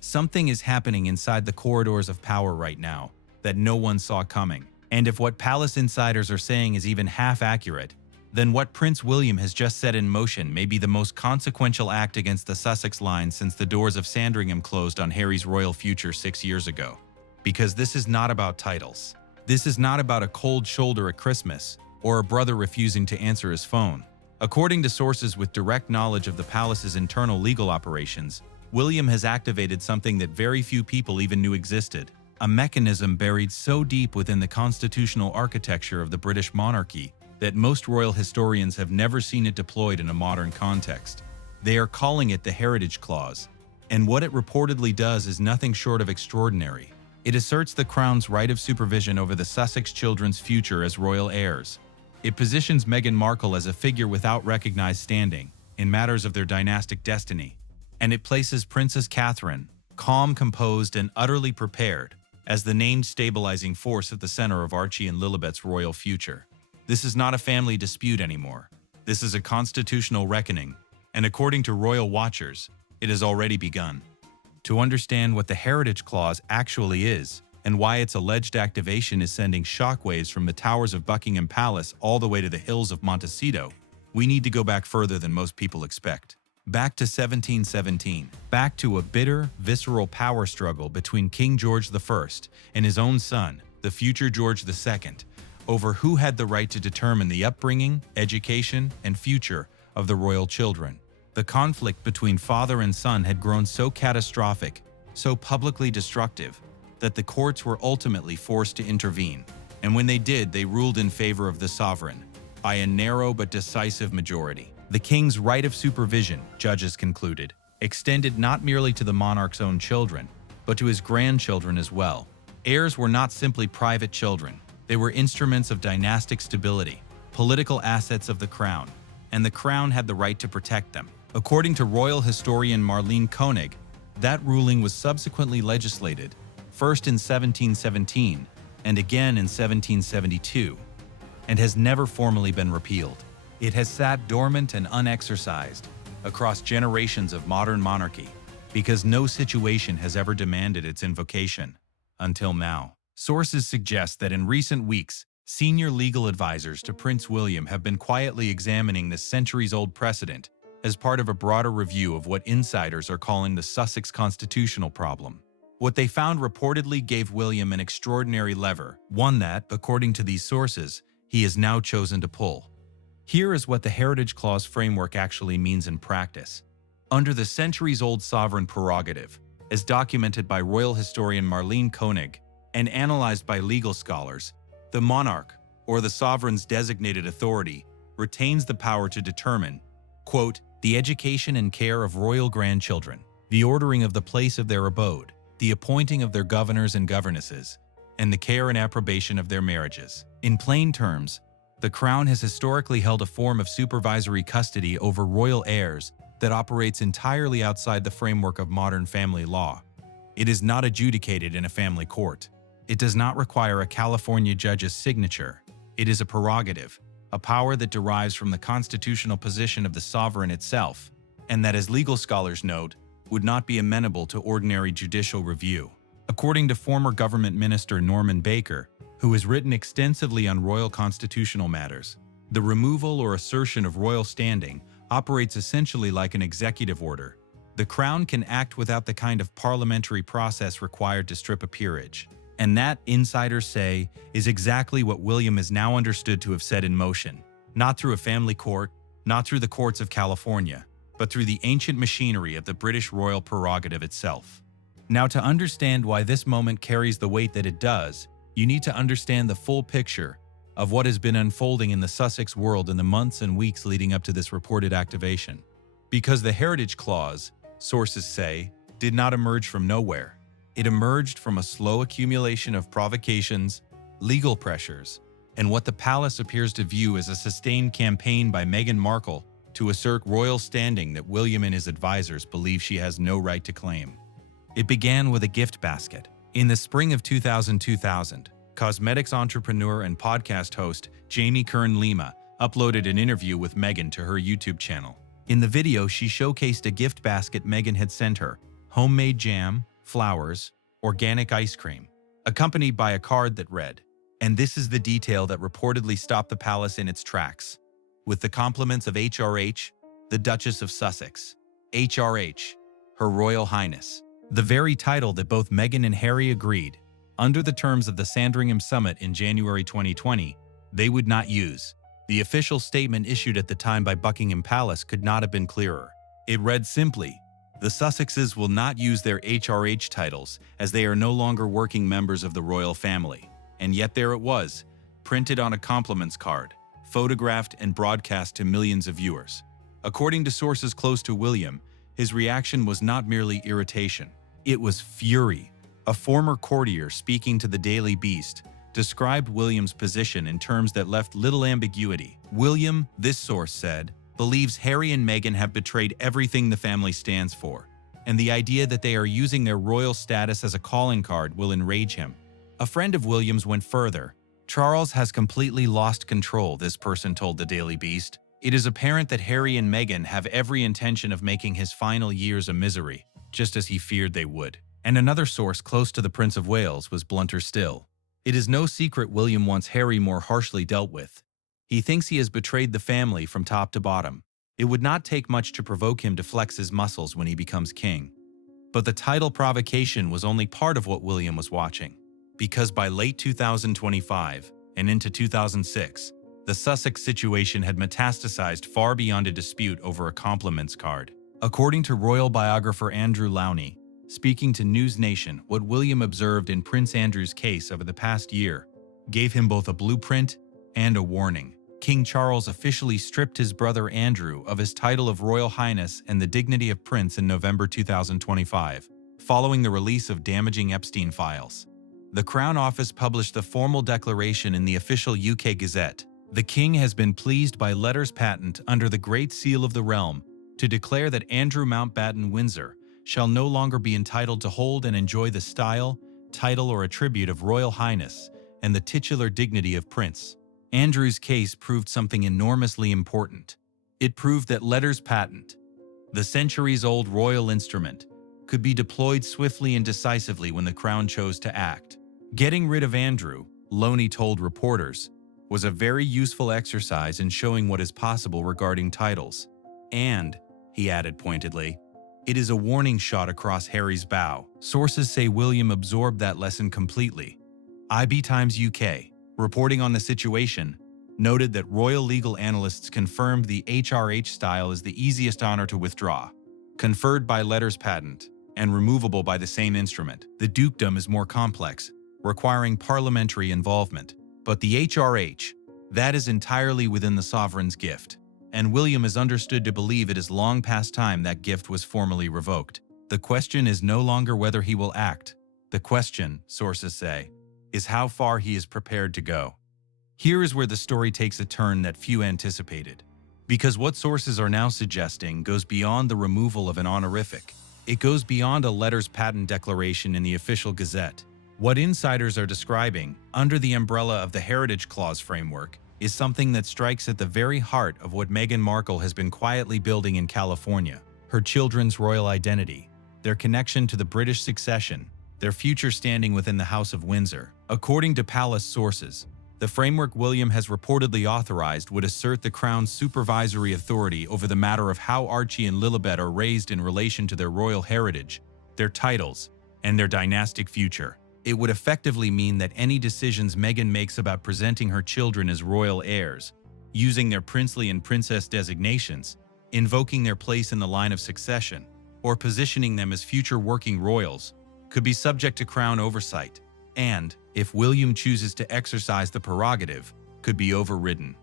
Something is happening inside the corridors of power right now that no one saw coming. And if what palace insiders are saying is even half accurate, then what Prince William has just set in motion may be the most consequential act against the Sussex line since the doors of Sandringham closed on Harry's royal future 6 years ago. Because this is not about titles. This is not about a cold shoulder at Christmas or a brother refusing to answer his phone. According to sources with direct knowledge of the palace's internal legal operations, William has activated something that very few people even knew existed, a mechanism buried so deep within the constitutional architecture of the British monarchy that most royal historians have never seen it deployed in a modern context. They are calling it the Heritage Clause, and what it reportedly does is nothing short of extraordinary. It asserts the Crown's right of supervision over the Sussex children's future as royal heirs. It positions Meghan Markle as a figure without recognized standing in matters of their dynastic destiny, and it places Princess Catherine, calm, composed, and utterly prepared, as the named stabilizing force at the center of Archie and Lilibet's royal future. This is not a family dispute anymore. This is a constitutional reckoning, and according to royal watchers, it has already begun. To understand what the Heritage Clause actually is, and why its alleged activation is sending shockwaves from the towers of Buckingham Palace all the way to the hills of Montecito, we need to go back further than most people expect. Back to 1717, back to a bitter, visceral power struggle between King George I and his own son, the future George II, over who had the right to determine the upbringing, education, and future of the royal children. The conflict between father and son had grown so catastrophic, so publicly destructive, that the courts were ultimately forced to intervene, and when they did, they ruled in favor of the sovereign, by a narrow but decisive majority. The king's right of supervision, judges concluded, extended not merely to the monarch's own children, but to his grandchildren as well. Heirs were not simply private children. They were instruments of dynastic stability, political assets of the crown, and the crown had the right to protect them. According to royal historian Marlene Koenig, that ruling was subsequently legislated, first in 1717 and again in 1772, and has never formally been repealed. It has sat dormant and unexercised across generations of modern monarchy because no situation has ever demanded its invocation, until now. Sources suggest that in recent weeks, senior legal advisors to Prince William have been quietly examining this centuries-old precedent as part of a broader review of what insiders are calling the Sussex constitutional problem. What they found reportedly gave William an extraordinary lever, one that, according to these sources, he has now chosen to pull. Here is what the Heritage Clause framework actually means in practice. Under the centuries-old sovereign prerogative, as documented by royal historian Marlene Koenig and analyzed by legal scholars, the monarch, or the sovereign's designated authority, retains the power to determine, quote, the education and care of royal grandchildren, the ordering of the place of their abode, the appointing of their governors and governesses, and the care and approbation of their marriages. In plain terms, the Crown has historically held a form of supervisory custody over royal heirs that operates entirely outside the framework of modern family law. It is not adjudicated in a family court. It does not require a California judge's signature. It is a prerogative, a power that derives from the constitutional position of the sovereign itself, and that, as legal scholars note, would not be amenable to ordinary judicial review. According to former government minister Norman Baker, who has written extensively on royal constitutional matters, the removal or assertion of royal standing operates essentially like an executive order. The Crown can act without the kind of parliamentary process required to strip a peerage. And that, insiders say, is exactly what William is now understood to have set in motion. Not through a family court, not through the courts of California, but through the ancient machinery of the British royal prerogative itself. Now, to understand why this moment carries the weight that it does, you need to understand the full picture of what has been unfolding in the Sussex world in the months and weeks leading up to this reported activation. Because the Heritage Clause, sources say, did not emerge from nowhere. It emerged from a slow accumulation of provocations, legal pressures, and what the palace appears to view as a sustained campaign by Meghan Markle to assert royal standing that William and his advisors believe she has no right to claim. It began with a gift basket. In the spring of 2000, cosmetics entrepreneur and podcast host Jamie Kern-Lima uploaded an interview with Meghan to her YouTube channel. In the video, she showcased a gift basket Meghan had sent her: homemade jam, flowers, organic ice cream, accompanied by a card that read, "And this is the detail that reportedly stopped the palace in its tracks. With the compliments of HRH, the Duchess of Sussex. HRH, Her Royal Highness." The very title that both Meghan and Harry agreed, under the terms of the Sandringham Summit in January 2020, they would not use. The official statement issued at the time by Buckingham Palace could not have been clearer. It read simply, "The Sussexes will not use their HRH titles as they are no longer working members of the royal family." And yet there it was, printed on a compliments card, photographed and broadcast to millions of viewers. According to sources close to William, his reaction was not merely irritation. It was fury. A former courtier speaking to the Daily Beast described William's position in terms that left little ambiguity. William, this source said, believes Harry and Meghan have betrayed everything the family stands for, and the idea that they are using their royal status as a calling card will enrage him. A friend of William's went further. "Charles has completely lost control," this person told the Daily Beast. "It is apparent that Harry and Meghan have every intention of making his final years a misery, just as he feared they would." And another source close to the Prince of Wales was blunter still. "It is no secret William wants Harry more harshly dealt with. He thinks he has betrayed the family from top to bottom. It would not take much to provoke him to flex his muscles when he becomes king." But the title Provocation was only part of what William was watching. Because by late 2025 and into 2006, the Sussex situation had metastasized far beyond a dispute over a compliments card. According to royal biographer Andrew Lowney, speaking to News Nation, what William observed in Prince Andrew's case over the past year gave him both a blueprint and a warning. King Charles officially stripped his brother Andrew of his title of Royal Highness and the dignity of Prince in November 2025, following the release of damaging Epstein files. The Crown Office published the formal declaration in the official UK Gazette. "The King has been pleased by letters patent under the Great Seal of the Realm to declare that Andrew Mountbatten Windsor shall no longer be entitled to hold and enjoy the style, title, or attribute of Royal Highness and the titular dignity of Prince." Andrew's case proved something enormously important. It proved that letters patent, the centuries-old royal instrument, could be deployed swiftly and decisively when the Crown chose to act. Getting rid of Andrew, Lowney told reporters, was a very useful exercise in showing what is possible regarding titles. And, he added pointedly, it is a warning shot across Harry's bow. Sources say William absorbed that lesson completely. IB Times UK, reporting on the situation, noted that royal legal analysts confirmed the HRH style is the easiest honor to withdraw, conferred by letters patent, and removable by the same instrument. The dukedom is more complex, requiring parliamentary involvement. But the HRH, that is entirely within the sovereign's gift. And William is understood to believe it is long past time that gift was formally revoked. The question is no longer whether he will act. The question, sources say, is how far he is prepared to go. Here is where the story takes a turn that few anticipated. Because what sources are now suggesting goes beyond the removal of an honorific. It goes beyond a letters patent declaration in the official Gazette. What insiders are describing, under the umbrella of the Heritage Clause framework, is something that strikes at the very heart of what Meghan Markle has been quietly building in California: her children's royal identity, their connection to the British succession, their future standing within the House of Windsor. According to palace sources, the framework William has reportedly authorized would assert the Crown's supervisory authority over the matter of how Archie and Lilibet are raised in relation to their royal heritage, their titles, and their dynastic future. It would effectively mean that any decisions Meghan makes about presenting her children as royal heirs, using their princely and princess designations, invoking their place in the line of succession, or positioning them as future working royals, could be subject to Crown oversight, and, if William chooses to exercise the prerogative, could be overridden.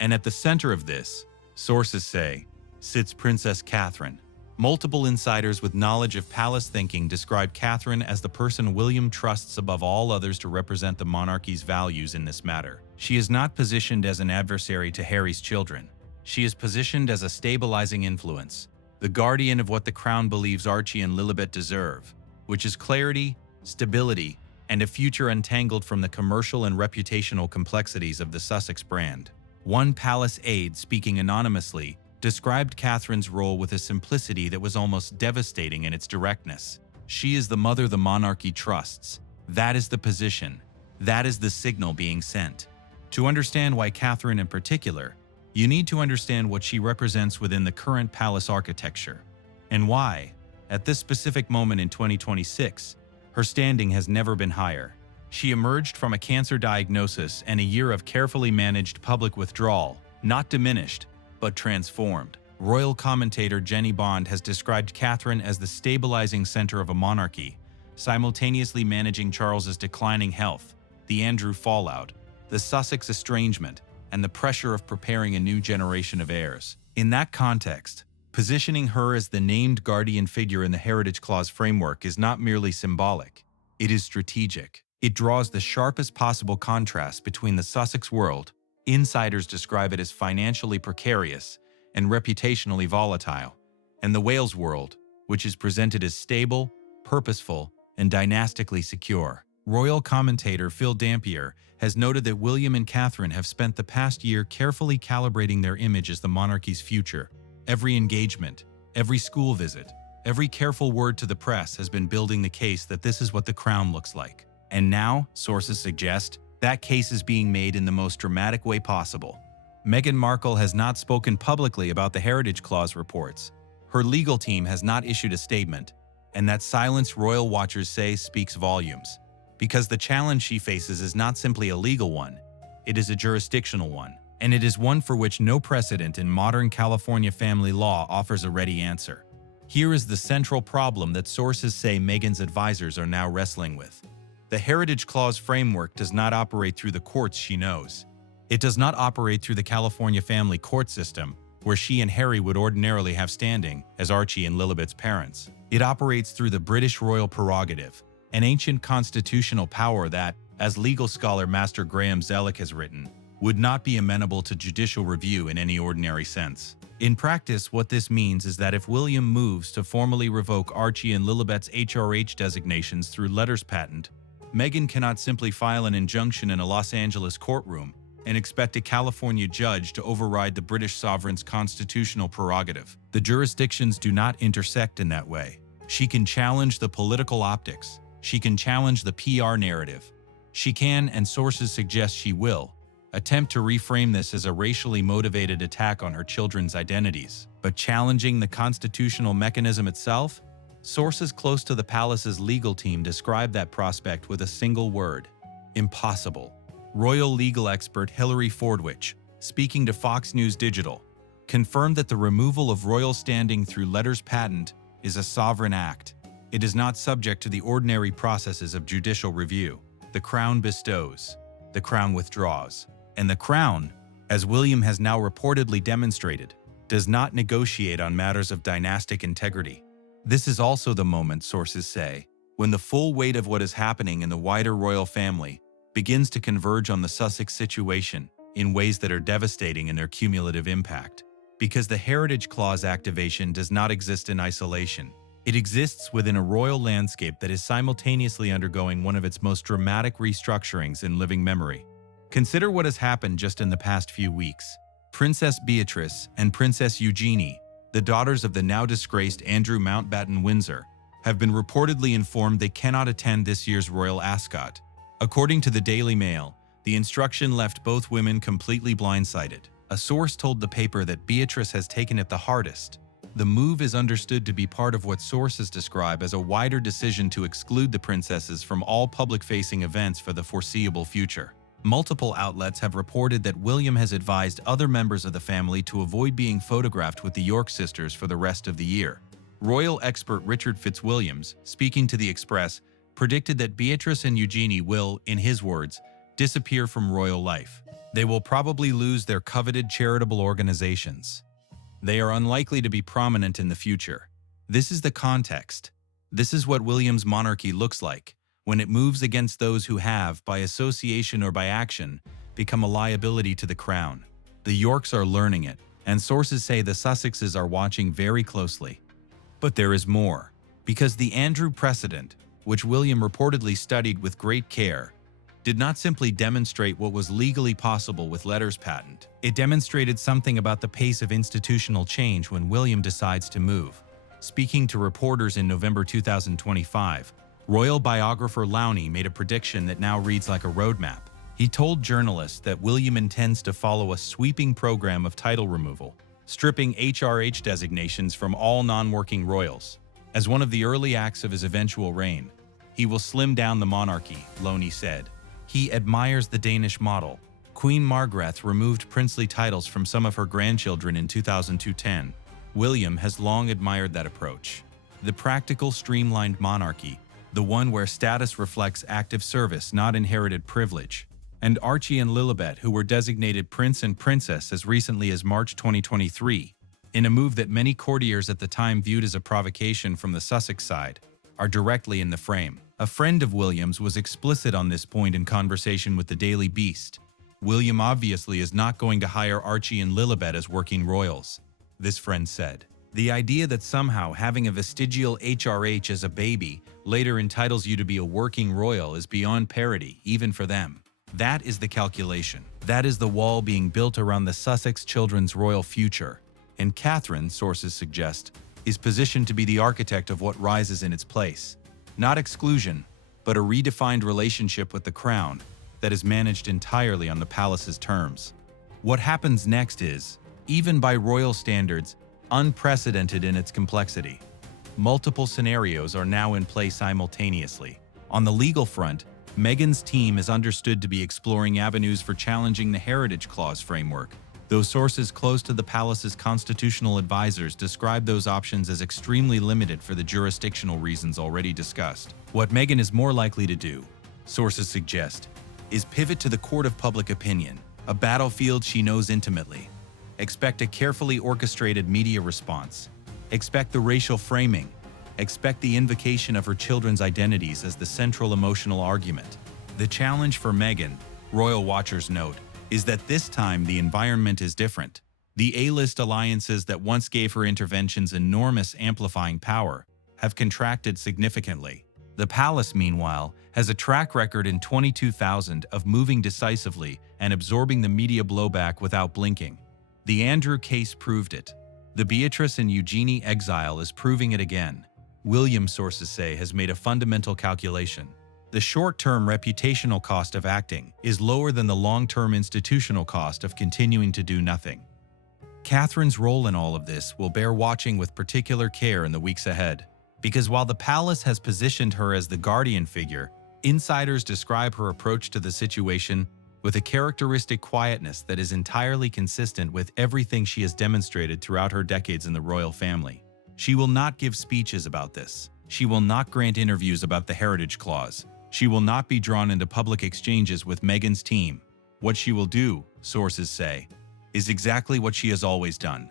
And at the center of this, sources say, sits Princess Catherine. Multiple insiders with knowledge of palace thinking describe Catherine as the person William trusts above all others to represent the monarchy's values in this matter. She is not positioned as an adversary to Harry's children. She is positioned as a stabilizing influence, the guardian of what the Crown believes Archie and Lilibet deserve, which is clarity, stability, and a future untangled from the commercial and reputational complexities of the Sussex brand. One palace aide, speaking anonymously, described Catherine's role with a simplicity that was almost devastating in its directness. She is the mother the monarchy trusts. That is the position. That is the signal being sent. To understand why Catherine in particular, you need to understand what she represents within the current palace architecture, and why, at this specific moment in 2026, her standing has never been higher. She emerged from a cancer diagnosis and a year of carefully managed public withdrawal, not diminished, but transformed. Royal commentator Jenny Bond has described Catherine as the stabilizing center of a monarchy, simultaneously managing Charles's declining health, the Andrew fallout, the Sussex estrangement, and the pressure of preparing a new generation of heirs. In that context, positioning her as the named guardian figure in the Heritage Clause framework is not merely symbolic, it is strategic. It draws the sharpest possible contrast between the Sussex world, insiders describe it as financially precarious and reputationally volatile, and the Wales world, which is presented as stable, purposeful, and dynastically secure. Royal commentator Phil Dampier has noted that William and Catherine have spent the past year carefully calibrating their image as the monarchy's future. Every engagement, every school visit, every careful word to the press has been building the case that this is what the crown looks like. And now, sources suggest, that case is being made in the most dramatic way possible. Meghan Markle has not spoken publicly about the Heritage Clause reports. Her legal team has not issued a statement, and that silence royal watchers say speaks volumes. Because the challenge she faces is not simply a legal one, it is a jurisdictional one, and it is one for which no precedent in modern California family law offers a ready answer. Here is the central problem that sources say Meghan's advisors are now wrestling with. The Heritage Clause framework does not operate through the courts she knows. It does not operate through the California family court system, where she and Harry would ordinarily have standing as Archie and Lilibet's parents. It operates through the British royal prerogative, an ancient constitutional power that, as legal scholar Master Graham Zellick has written, would not be amenable to judicial review in any ordinary sense. In practice, what this means is that if William moves to formally revoke Archie and Lilibet's HRH designations through letters patent, Meghan cannot simply file an injunction in a Los Angeles courtroom and expect a California judge to override the British sovereign's constitutional prerogative. The jurisdictions do not intersect in that way. She can challenge the political optics. She can challenge the PR narrative. She can, and sources suggest she will, attempt to reframe this as a racially motivated attack on her children's identities. But challenging the constitutional mechanism itself? Sources close to the palace's legal team describe that prospect with a single word: impossible. Royal legal expert Hilary Fordwich, speaking to Fox News Digital, confirmed that the removal of royal standing through letters patent is a sovereign act. It is not subject to the ordinary processes of judicial review. The Crown bestows, the Crown withdraws, and the Crown, as William has now reportedly demonstrated, does not negotiate on matters of dynastic integrity. This is also the moment, sources say, when the full weight of what is happening in the wider royal family begins to converge on the Sussex situation in ways that are devastating in their cumulative impact. Because the Heritage Clause activation does not exist in isolation. It exists within a royal landscape that is simultaneously undergoing one of its most dramatic restructurings in living memory. Consider what has happened just in the past few weeks. Princess Beatrice and Princess Eugenie, the daughters of the now disgraced Andrew Mountbatten Windsor, have been reportedly informed they cannot attend this year's royal ascot. According to the Daily Mail, the instruction left both women completely blindsided. A source told the paper that Beatrice has taken it the hardest. The move is understood to be part of what sources describe as a wider decision to exclude the princesses from all public-facing events for the foreseeable future. Multiple outlets have reported that William has advised other members of the family to avoid being photographed with the York sisters for the rest of the year. Royal expert Richard Fitzwilliams, speaking to The Express, predicted that Beatrice and Eugenie will, in his words, disappear from royal life. They will probably lose their coveted charitable organizations. They are unlikely to be prominent in the future. This is the context. This is what William's monarchy looks like when it moves against those who have, by association or by action, become a liability to the crown. The Yorks are learning it, and sources say the Sussexes are watching very closely. But there is more, because the Andrew precedent, which William reportedly studied with great care, did not simply demonstrate what was legally possible with letters patent. It demonstrated something about the pace of institutional change when William decides to move. Speaking to reporters in November 2025, royal biographer Lowney made a prediction that now reads like a roadmap. He told journalists that William intends to follow a sweeping program of title removal, stripping HRH designations from all non-working royals. As one of the early acts of his eventual reign, he will slim down the monarchy, Lowney said. He admires the Danish model. Queen Margrethe removed princely titles from some of her grandchildren in 2010. William has long admired that approach. The practical, streamlined monarchy, the one where status reflects active service, not inherited privilege. And Archie and Lilibet, who were designated prince and princess as recently as March 2023, in a move that many courtiers at the time viewed as a provocation from the Sussex side, are directly in the frame. A friend of William's was explicit on this point in conversation with the Daily Beast. William obviously is not going to hire Archie and Lilibet as working royals, this friend said. The idea that somehow having a vestigial HRH as a baby later entitles you to be a working royal is beyond parody, even for them. That is the calculation. That is the wall being built around the Sussex children's royal future. And Catherine, sources suggest, is positioned to be the architect of what rises in its place. Not exclusion, but a redefined relationship with the crown that is managed entirely on the palace's terms. What happens next is, even by royal standards, unprecedented in its complexity. Multiple scenarios are now in play simultaneously. On the legal front, Meghan's team is understood to be exploring avenues for challenging the Heritage Clause framework, though sources close to the palace's constitutional advisors describe those options as extremely limited for the jurisdictional reasons already discussed. What Meghan is more likely to do, sources suggest, is pivot to the court of public opinion, a battlefield she knows intimately. Expect a carefully orchestrated media response. Expect the racial framing. Expect the invocation of her children's identities as the central emotional argument. The challenge for Meghan, royal watchers note, is that this time the environment is different. The A-list alliances that once gave her interventions enormous amplifying power have contracted significantly. The palace, meanwhile, has a track record in 22,000 of moving decisively and absorbing the media blowback without blinking. The Andrew case proved it. The Beatrice and Eugenie exile is proving it again. William, sources say, has made a fundamental calculation. The short-term reputational cost of acting is lower than the long-term institutional cost of continuing to do nothing. Catherine's role in all of this will bear watching with particular care in the weeks ahead, because while the palace has positioned her as the guardian figure, insiders describe her approach to the situation with a characteristic quietness that is entirely consistent with everything she has demonstrated throughout her decades in the royal family. She will not give speeches about this. She will not grant interviews about the Heritage Clause. She will not be drawn into public exchanges with Meghan's team. What she will do, sources say, is exactly what she has always done.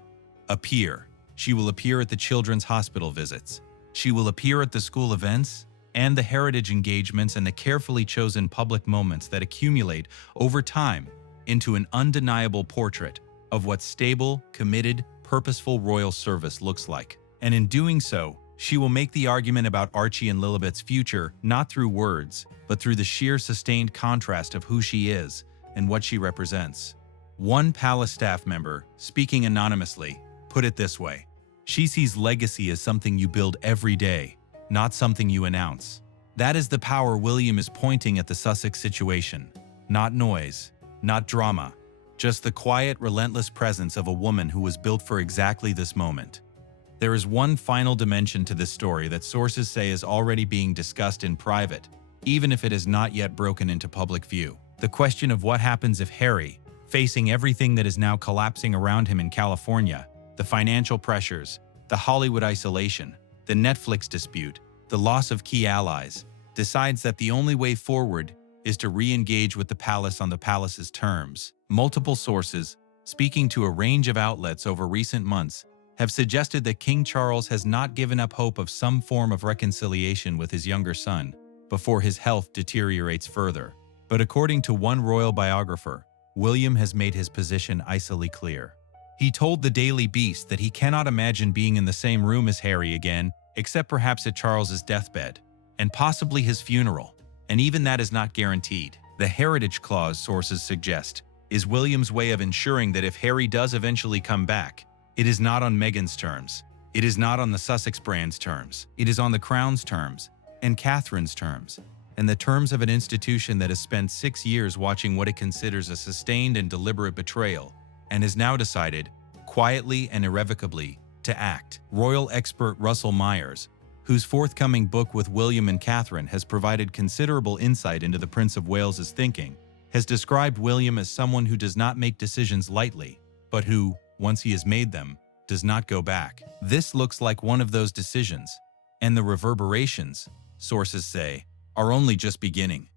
Appear. She will appear at the children's hospital visits. She will appear at the school events and the heritage engagements and the carefully chosen public moments that accumulate over time into an undeniable portrait of what stable, committed, purposeful royal service looks like. And in doing so, she will make the argument about Archie and Lilibet's future not through words, but through the sheer sustained contrast of who she is and what she represents. One palace staff member, speaking anonymously, put it this way: she sees legacy as something you build every day, not something you announce. That is the power William is pointing at the Sussex situation. Not noise, not drama, just the quiet, relentless presence of a woman who was built for exactly this moment. There is one final dimension to this story that sources say is already being discussed in private, even if it has not yet broken into public view. The question of what happens if Harry, facing everything that is now collapsing around him in California, the financial pressures, the Hollywood isolation, the Netflix dispute, the loss of key allies, decides that the only way forward is to re-engage with the palace on the palace's terms. Multiple sources, speaking to a range of outlets over recent months, have suggested that King Charles has not given up hope of some form of reconciliation with his younger son before his health deteriorates further. But according to one royal biographer, William has made his position icily clear. He told the Daily Beast that he cannot imagine being in the same room as Harry again, except perhaps at Charles's deathbed, and possibly his funeral, and even that is not guaranteed. The Heritage Clause, sources suggest, is William's way of ensuring that if Harry does eventually come back, it is not on Meghan's terms. It is not on the Sussex brand's terms. It is on the Crown's terms, and Catherine's terms, and the terms of an institution that has spent 6 years watching what it considers a sustained and deliberate betrayal, and has now decided, quietly and irrevocably, to act. Royal expert Russell Myers, whose forthcoming book with William and Catherine has provided considerable insight into the Prince of Wales's thinking, has described William as someone who does not make decisions lightly, but who, once he has made them, does not go back. This looks like one of those decisions, and the reverberations, sources say, are only just beginning.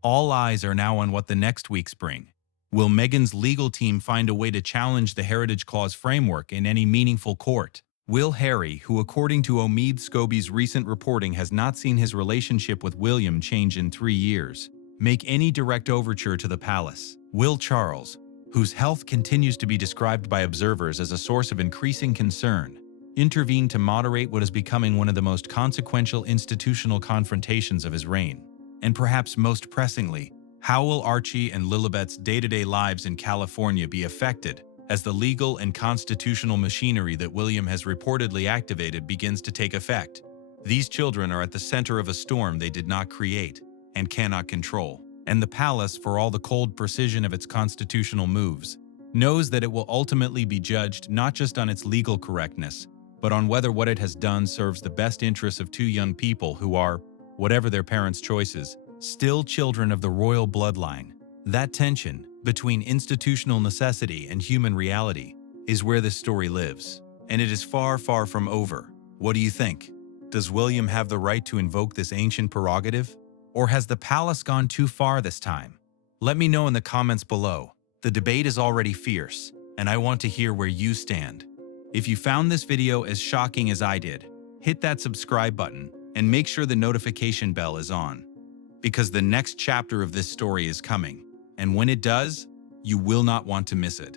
All eyes are now on what the next weeks bring. Will Meghan's legal team find a way to challenge the Heritage Clause framework in any meaningful court? Will Harry, who according to Omid Scobie's recent reporting has not seen his relationship with William change in 3 years, make any direct overture to the palace? Will Charles, whose health continues to be described by observers as a source of increasing concern, intervene to moderate what is becoming one of the most consequential institutional confrontations of his reign? And perhaps most pressingly, how will Archie and Lilibet's day-to-day lives in California be affected as the legal and constitutional machinery that William has reportedly activated begins to take effect? These children are at the center of a storm they did not create and cannot control. And the palace, for all the cold precision of its constitutional moves, knows that it will ultimately be judged not just on its legal correctness, but on whether what it has done serves the best interests of 2 young people who are, whatever their parents' choices, still children of the royal bloodline. That tension between institutional necessity and human reality is where this story lives, and it is far, far from over. What do you think? Does William have the right to invoke this ancient prerogative? Or has the palace gone too far this time? Let me know in the comments below. The debate is already fierce, and I want to hear where you stand. If you found this video as shocking as I did, hit that subscribe button and make sure the notification bell is on, because the next chapter of this story is coming, and when it does, you will not want to miss it.